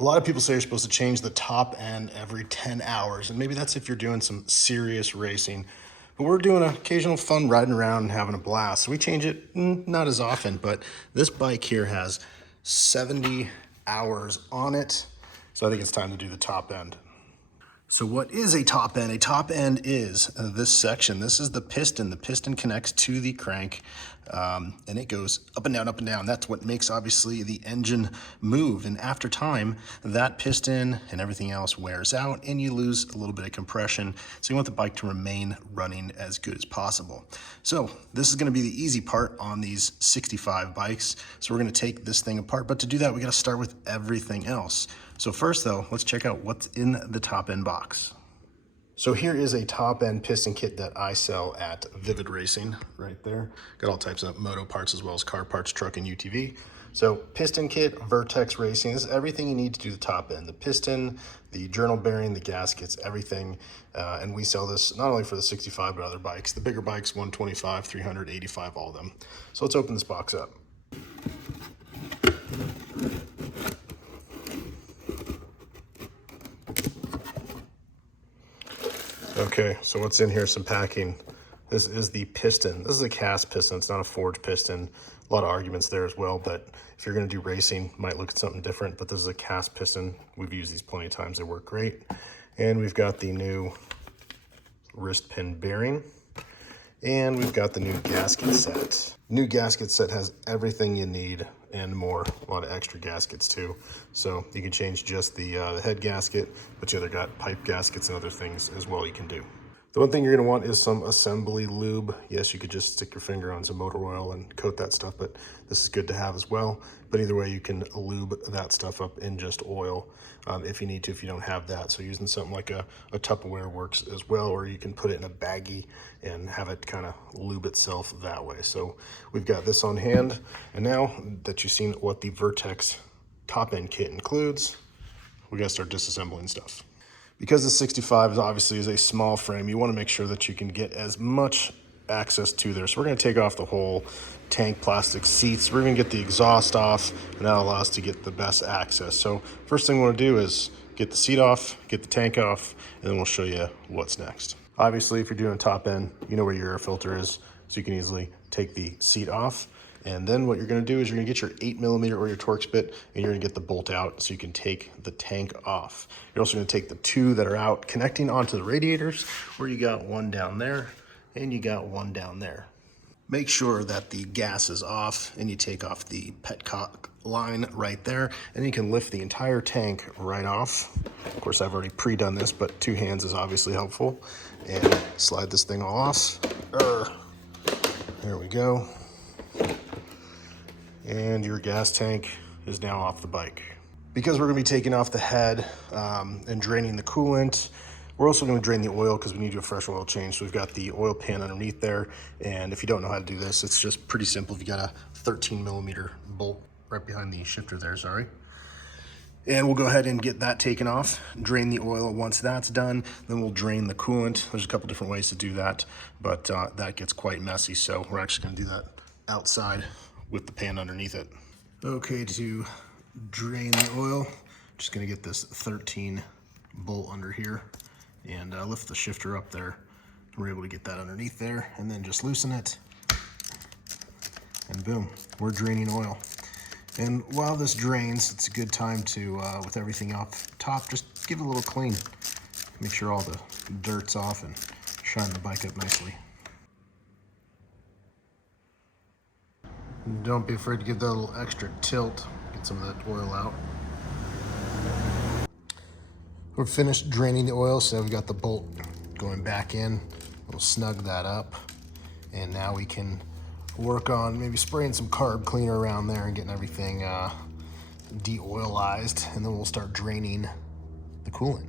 A lot of people say you're supposed to change the top end every 10 hours, and maybe that's if you're doing some serious racing. But we're doing occasional fun riding around and having a blast. So we change it not as often, but this bike here has 70 hours on it. So I think it's time to do the top end. So what is a top end? A top end is this section. This is the piston. The piston connects to the crank, and it goes up and down, up and down. That's what makes, obviously, the engine move. And after time, that piston and everything else wears out, and you lose a little bit of compression. So you want the bike to remain running as good as possible. So this is going to be the easy part on these 65 bikes. So we're going to take this thing apart. But to do that, we got to start with everything else. So first though, let's check out what's in the top end box. So here is a top end piston kit that I sell at Vivid Racing right there. Got all types of moto parts as well as car parts, truck and UTV. So piston kit, Vertex Racing, this is everything you need to do the top end. The piston, the journal bearing, the gaskets, everything. And we sell this not only for the 65, but other bikes. The bigger bikes, 125, 300, 85, all of them. So let's open this box up. Okay, so what's in here? Some packing. This is the piston. This is a cast piston. It's not a forged piston. A lot of arguments there as well, but if you're going to do racing, might look at something different, but this is a cast piston. We've used these plenty of times. They work great. And we've got the new wrist pin bearing. And we've got the new gasket set. New gasket set has everything you need and more. A lot of extra gaskets too. So you can change just the head gasket, but you other got pipe gaskets and other things as well you can do. The one thing you're going to want is some assembly lube. Yes, you could just stick your finger on some motor oil and coat that stuff, but this is good to have as well. But either way, you can lube that stuff up in just oil if you need to, if you don't have that. So using something like a Tupperware works as well, or you can put it in a baggie and have it kind of lube itself that way. So we've got this on hand. And now that you've seen what the Vertex top end kit includes, we got to start disassembling stuff. Because the 65 obviously is a small frame, you want to make sure that you can get as much access to there. So we're going to take off the whole tank plastic seats. We're going to get the exhaust off, and that'll allow us to get the best access. So first thing we want to do is get the seat off, get the tank off, and then we'll show you what's next. Obviously, if you're doing top end, you know where your air filter is, so you can easily take the seat off. And then what you're going to do is you're going to get your 8mm or your Torx bit, and you're going to get the bolt out so you can take the tank off. You're also going to take the two that are out connecting onto the radiators, where you got one down there and you got one down there. Make sure that the gas is off, and you take off the petcock line right there, and you can lift the entire tank right off. Of course, I've already pre-done this, but two hands is obviously helpful. And slide this thing off. There we go. And your gas tank is now off the bike. Because we're going to be taking off the head and draining the coolant, we're also going to drain the oil because we need to do a fresh oil change. So we've got the oil pan underneath there. And if you don't know how to do this, it's just pretty simple. If you got a 13mm bolt right behind the shifter there, sorry. And we'll go ahead and get that taken off, drain the oil. Once that's done, then we'll drain the coolant. There's a couple different ways to do that, but that gets quite messy. So we're actually going to do that outside with the pan underneath it. Okay, to drain the oil, just gonna get this 13 bolt under here and lift the shifter up there. We're able to get that underneath there, and then just loosen it, and boom, we're draining oil. And while this drains, it's a good time to, with everything off top, just give it a little clean. Make sure all the dirt's off and shine the bike up nicely. Don't be afraid to give that a little extra tilt, get some of that oil out. We're finished draining the oil, so we've got the bolt going back in. We'll snug that up, and now we can work on maybe spraying some carb cleaner around there and getting everything de-oilized, and then we'll start draining the coolant.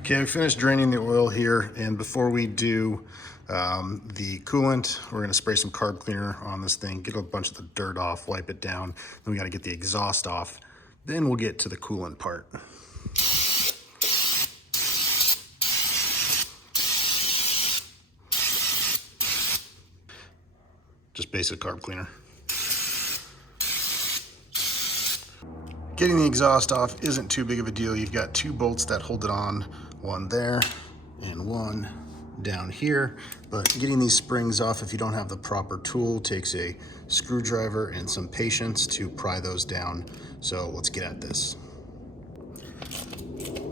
Okay, we finished draining the oil here, and before we do the coolant, we're gonna spray some carb cleaner on this thing, get a bunch of the dirt off, wipe it down. Then we gotta get the exhaust off. Then we'll get to the coolant part. Just basic carb cleaner. Getting the exhaust off isn't too big of a deal. You've got 2 bolts that hold it on, one there and one down here. But getting these springs off, if you don't have the proper tool, takes a screwdriver and some patience to pry those down. So let's get at this.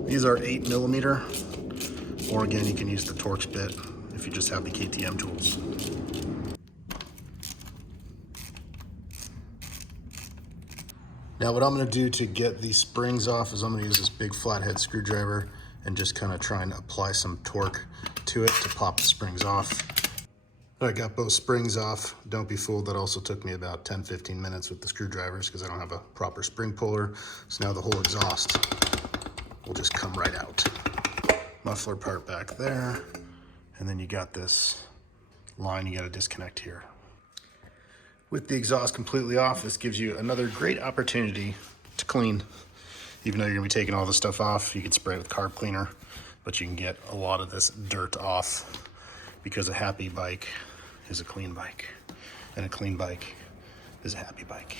These are 8mm, or again, you can use the Torx bit if you just have the KTM tools. Now what I'm going to do to get these springs off is I'm going to use this big flathead screwdriver and just kind of try and apply some torque to it to pop the springs off. I got both springs off. Don't be fooled, that also took me about 10-15 minutes with the screwdrivers because I don't have a proper spring puller. So now the whole exhaust will just come right out. Muffler part back there, and then you got this line you got to disconnect here. With the exhaust completely off, this gives you another great opportunity to clean. Even though you're gonna be taking all this stuff off, you can spray it with carb cleaner, but you can get a lot of this dirt off because a happy bike is a clean bike, and a clean bike is a happy bike.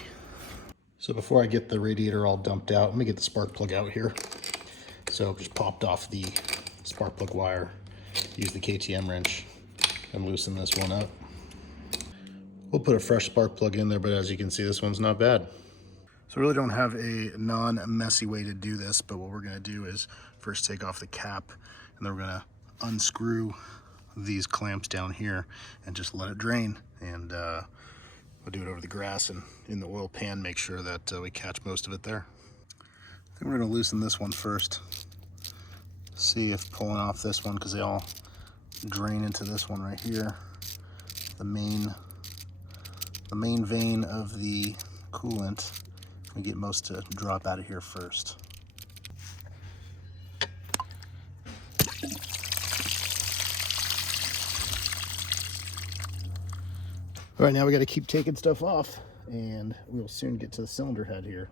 So before I get the radiator all dumped out, let me get the spark plug out here. So just popped off the spark plug wire, use the KTM wrench, and loosen this one up. We'll put a fresh spark plug in there, but as you can see, this one's not bad. So we really don't have a non-messy way to do this, but what we're gonna do is first take off the cap, and then we're gonna unscrew these clamps down here and just let it drain. And we'll do it over the grass and in the oil pan, make sure that we catch most of it there. I think we're gonna loosen this one first. See if pulling off this one, because they all drain into this one right here. The main vein of the coolant. We get most to drop out of here first. All right, now we got to keep taking stuff off, and we'll soon get to the cylinder head here.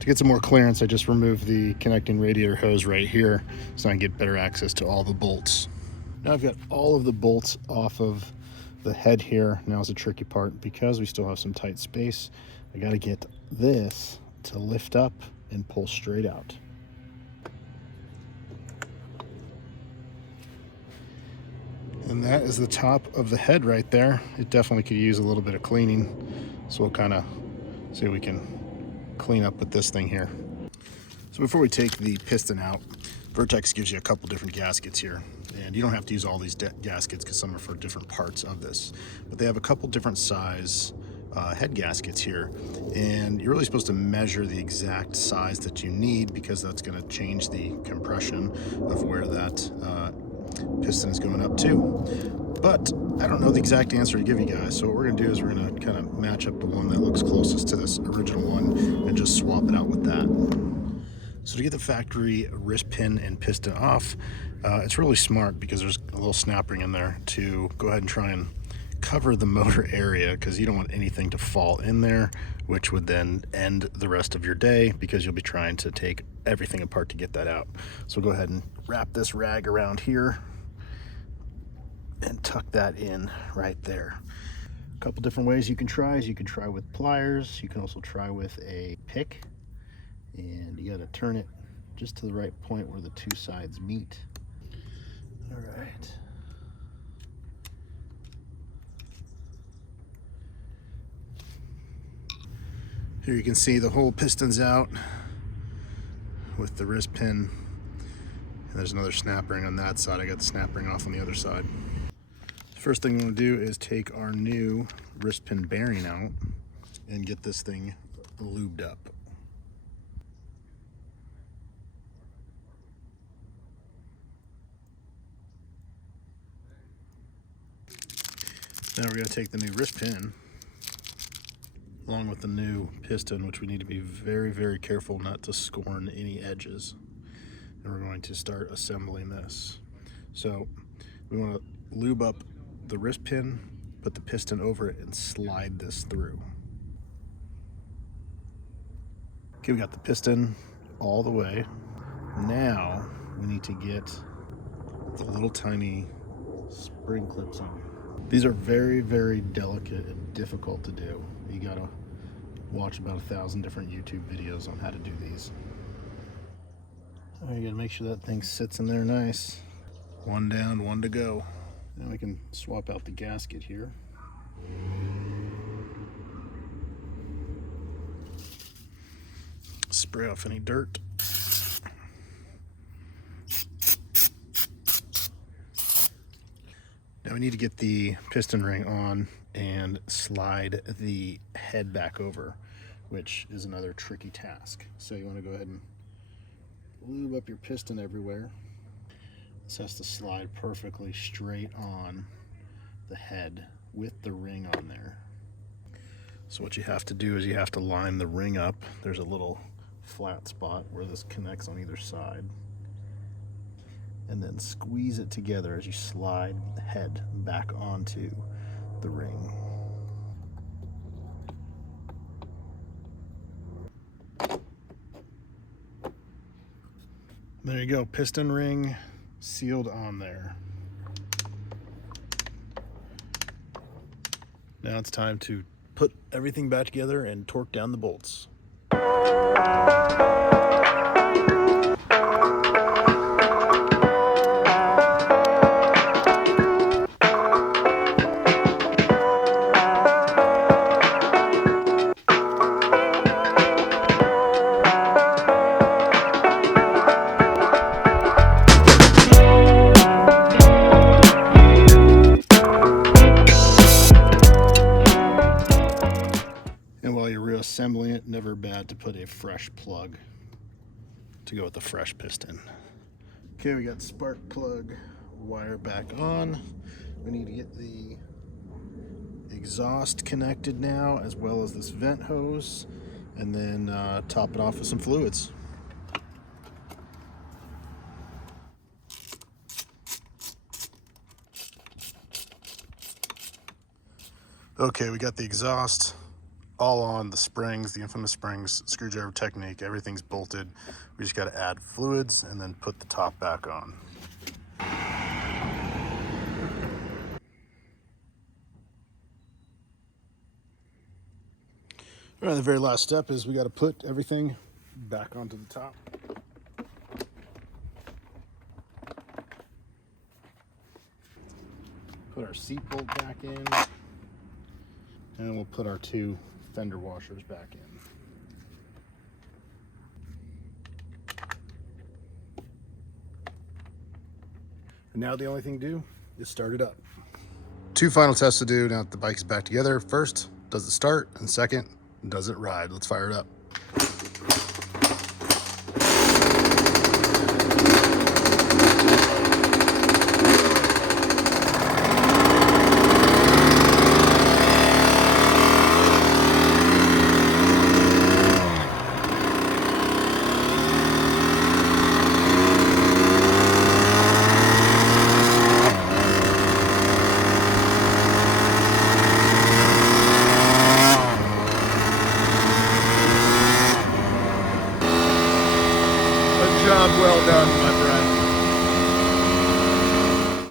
To get some more clearance, I just removed the connecting radiator hose right here so I can get better access to all the bolts. Now I've got all of the bolts off of the head here. Now's the tricky part, because we still have some tight space. I got to get this to lift up and pull straight out. And that is the top of the head right there. It definitely could use a little bit of cleaning, so we'll kind of see if we can clean up with this thing here. So before we take the piston out, Vertex gives you a couple different gaskets here, and you don't have to use all these gaskets because some are for different parts of this, but they have a couple different size head gaskets here, and you're really supposed to measure the exact size that you need, because that's going to change the compression of where that piston is going up to. But I don't know the exact answer to give you guys, so what we're going to do is we're going to kind of match up the one that looks closest to this original one and just swap it out with that. So to get the factory wrist pin and piston off, it's really smart, because there's a little snap ring in there, to go ahead and try and cover the motor area, because you don't want anything to fall in there, which would then end the rest of your day, because you'll be trying to take everything apart to get that out. So go ahead and wrap this rag around here and tuck that in right there. A couple different ways you can try is you can try with pliers. You can also try with a pick, and you got to turn it just to the right point where the two sides meet. All right. Here you can see the whole piston's out with the wrist pin, and there's another snap ring on that side. I got the snap ring off on the other side. First thing we want to do is take our new wrist pin bearing out and get this thing lubed up. Now we're going to take the new wrist pin along with the new piston, which we need to be very, very careful not to scorn any edges. And we're going to start assembling this. So we want to lube up the wrist pin, put the piston over it, and slide this through. Okay, we got the piston all the way. Now we need to get the little tiny spring clips on. These are very, very delicate and difficult to do. You gotta watch about 1,000 different YouTube videos on how to do these. You gotta make sure that thing sits in there nice. One down, one to go. Then we can swap out the gasket here. Spray off any dirt. Now we need to get the piston ring on and slide the head back over, which is another tricky task. So you want to go ahead and lube up your piston everywhere. This has to slide perfectly straight on the head with the ring on there. So what you have to do is you have to line the ring up. There's a little flat spot where this connects on either side. And then squeeze it together as you slide the head back onto the ring. There you go, piston ring sealed on there. Now it's time to put everything back together and torque down the bolts. And while you're reassembling it, never bad to put a fresh plug to go with the fresh piston. Okay, we got spark plug wire back on. We need to get the exhaust connected now, as well as this vent hose, and then top it off with some fluids. Okay, we got the exhaust all on, the springs, the infamous springs, screwdriver technique, everything's bolted. We just got to add fluids and then put the top back on. All right, the very last step is we got to put everything back onto the top. Put our seat bolt back in, and we'll put our two fender washers back in. And now the only thing to do is start it up. Two final tests to do now that the bike's back together. First, does it start? And second, does it ride? Let's fire it up.